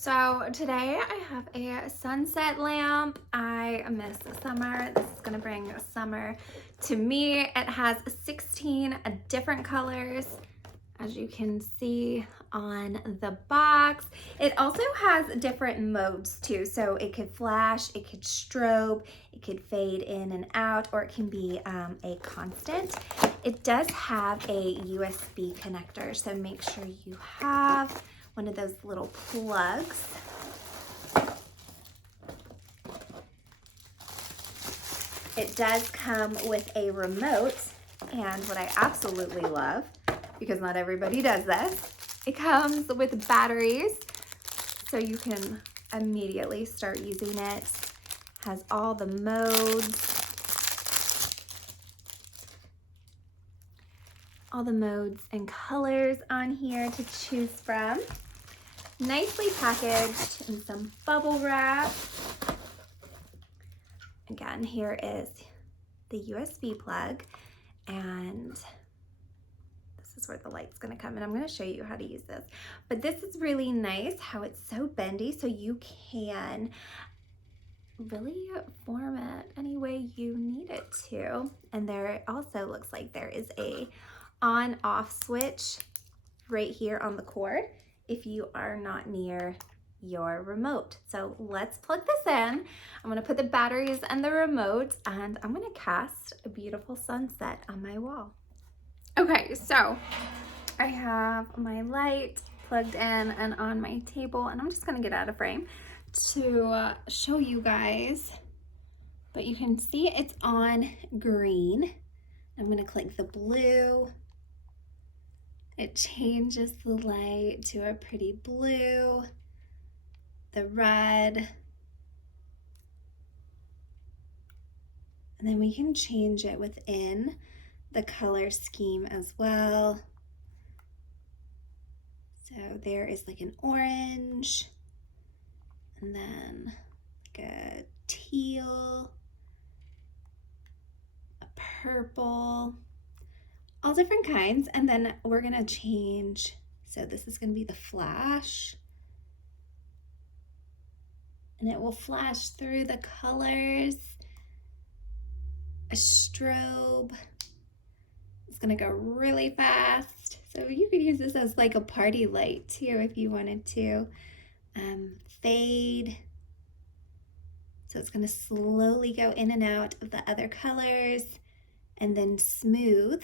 So today I have a sunset lamp. I miss summer. This is gonna bring summer to me. It has 16 different colors, as you can see on the box. It also has different modes too. So it could flash, it could strobe, it could fade in and out, or it can be a constant. It does have a USB connector, so make sure you have one of those little plugs. It does come with a remote, and what I absolutely love, because not everybody does this, it comes with batteries, so you can immediately start using it. Has all the modes and colors on here to choose from. Nicely packaged in some bubble wrap. Again, here is the USB plug, and this is where the light's gonna come, and I'm gonna show you how to use this. But this is really nice how it's so bendy, so you can really form it any way you need it to. And there also looks like there is a on-off switch right here on the cord if you are not near your remote. So let's plug this in. I'm gonna put the batteries and the remote, and I'm gonna cast a beautiful sunset on my wall. Okay, so I have my light plugged in and on my table, and I'm just gonna get out of frame to show you guys. But you can see it's on green. I'm gonna click the blue. It changes the light to a pretty blue, the red, and then we can change it within the color scheme as well. So there is like an orange, and then like a teal, a purple, all different kinds. And then we're gonna change, so this is gonna be the flash, and it will flash through the colors. A strobe, it's gonna go really fast. So you could use this as like a party light too if you wanted to. Fade, so it's gonna slowly go in and out of the other colors, and then smooth,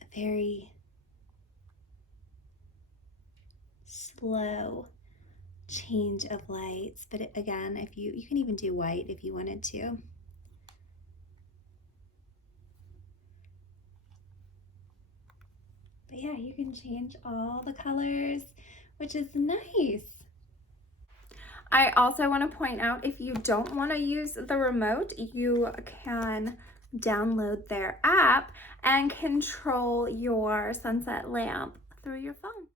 a very slow change of lights. But again, if you can even do white if you wanted to. But yeah, you can change all the colors, which is nice. I also want to point out, if you don't want to use the remote, you can download their app and control your sunset lamp through your phone.